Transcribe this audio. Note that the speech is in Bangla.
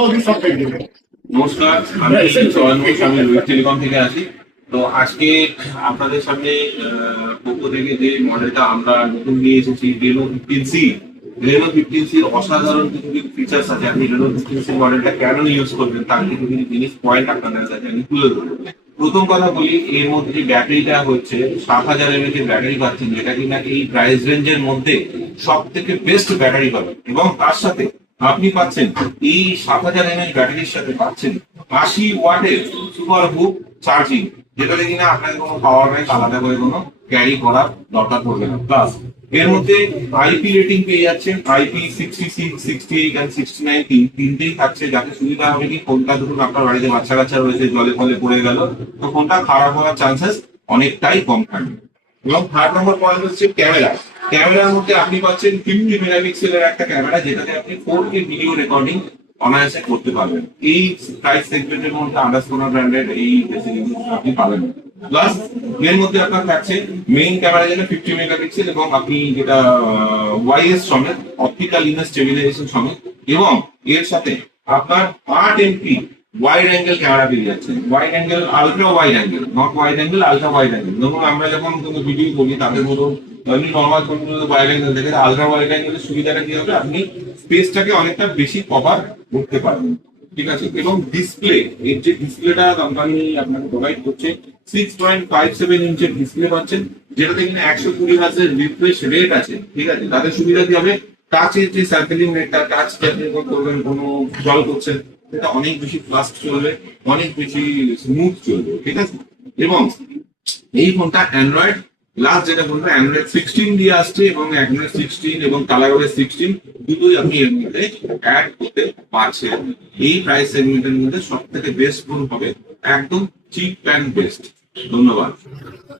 নমস্কার, আমি চয়ন ঘোষ, আমি রোহিত টেলিকম থেকে আসি। তো আজকে আপনাদের সামনে পোকো থেকে যে মডেলটা আমরা নতুন নিয়ে এসেছি, রেনো 15C। রেনো 15C অসাধারণ কিছু কিছু ফিচার্স আছে। আপনি রেনো 15C মডেলটা কেন ইউজ করবেন তার কিছু কিছু জিনিস পয়েন্ট আপনাদের কাছে আমি তুলে ধরবো। প্রথম কথা বলি, এর মধ্যে যে ব্যাটারিটা হচ্ছে 7000 mAh এর ব্যাটারি পাচ্ছেন, যেটা কিনা এই প্রাইস রেঞ্জের মধ্যে সব থেকে বেস্ট ব্যাটারি পাবেন। এবং তার সাথে আপনি পাচ্ছেন এই 7000 mAh ব্যাটারির সাথে পাচ্ছেন 80 ওয়াটের সুপার হুক চার্জিং, যেটাতে কিনা আপনাকে কোনো পাওয়ার ব্যাংক আলাদা করে কোনো ক্যারি করার দরকার পড়বে না। প্লাস এর মধ্যে আইপি রেটিং পেয়ে যাচ্ছেন, IP66, 68 and 69 তিনটেই থাকছে, যাতে সুবিধা হবে কি ফোনটা ধরুন আপনার বাড়িতে বাচ্চা কাচ্চা রয়েছে, জলে ফলে পড়ে গেল, তো ফোনটা খারাপ হওয়ার চান্সেস অনেকটাই কম থাকবে। এবং থার্ড নম্বর পয়েন্ট হচ্ছে ক্যামেরা। ক্যামেরার মধ্যে আপনি পাচ্ছেন 50 মেগাপিক্সেলের একটা ক্যামেরা, যেটাতে আপনি 4K ভিডিও রেকর্ডিং অনায়াসে করতে পারবেন। এই প্রাইস সেগমেন্টের মধ্যে আদার্স কোনো ব্র্যান্ডের এই ফেসিলিটি আপনি পাবেন না। প্লাস এর মধ্যে আপনার থাকছে মেইন ক্যামেরা যেটা 50 মেগাপিক্সেল, এবং আপনি যেটা ওয়াইএস সমেত, অপটিক্যাল ইমেজ স্টেবিলাইজেশন সমেত, এবং এর সাথে আপনার 8 MP ওয়াইড অ্যাঙ্গেল ক্যামেরা পেয়ে যাচ্ছে। Wide angle, ultra wide angle, not wide angle, ultra wide angle. ধরুন আমরা যখন কোনো ভিডিও করি তাতে ধরুন আপনি নর্মাল কোনো ওয়াইড অ্যাঙ্গেল দেখে, আলট্রা ওয়াইড অ্যাঙ্গেলের সুবিধাটা কি হবে, আপনি স্পেসটাকে অনেকটা বেশি কভার করতে পারবেন। ঠিক আছে। এবং ডিসপ্লে, এর যে ডিসপ্লেটা কোম্পানি আপনাকে প্রোভাইড করছে, 6.57 ইঞ্চের ডিসপ্লে পাচ্ছেন, যেটাতে কিনা 120 হার্টজের রিফ্রেশ রেট আছে। ঠিক আছে। তাদের সুবিধা কি হবে, টাচের যে স্যাম্পলিং রেটটা, টাচ আপনি করবেন, কোনো জল করছেন, এটা অনেক বেশি ফাস্ট চলবে, অনেক বেশি স্মুথ চলবে। ঠিক আছে। এবং এই ফোনটা অ্যান্ড্রয়েড, লাস্ট যেটা বলবো, অ্যান্ড্রয়েড 16 দিয়ে আসছে, এবং অ্যান্ড্রয়েড 16 এবং কালারওয়েস 16 দুটোই আপনি এর মধ্যে অ্যাড করতে পারছেন। এই প্রাইস সেগমেন্টের মধ্যে সব থেকে বেস্ট ফোন হবে, একদম চিপ অ্যান্ড বেস্ট। ধন্যবাদ।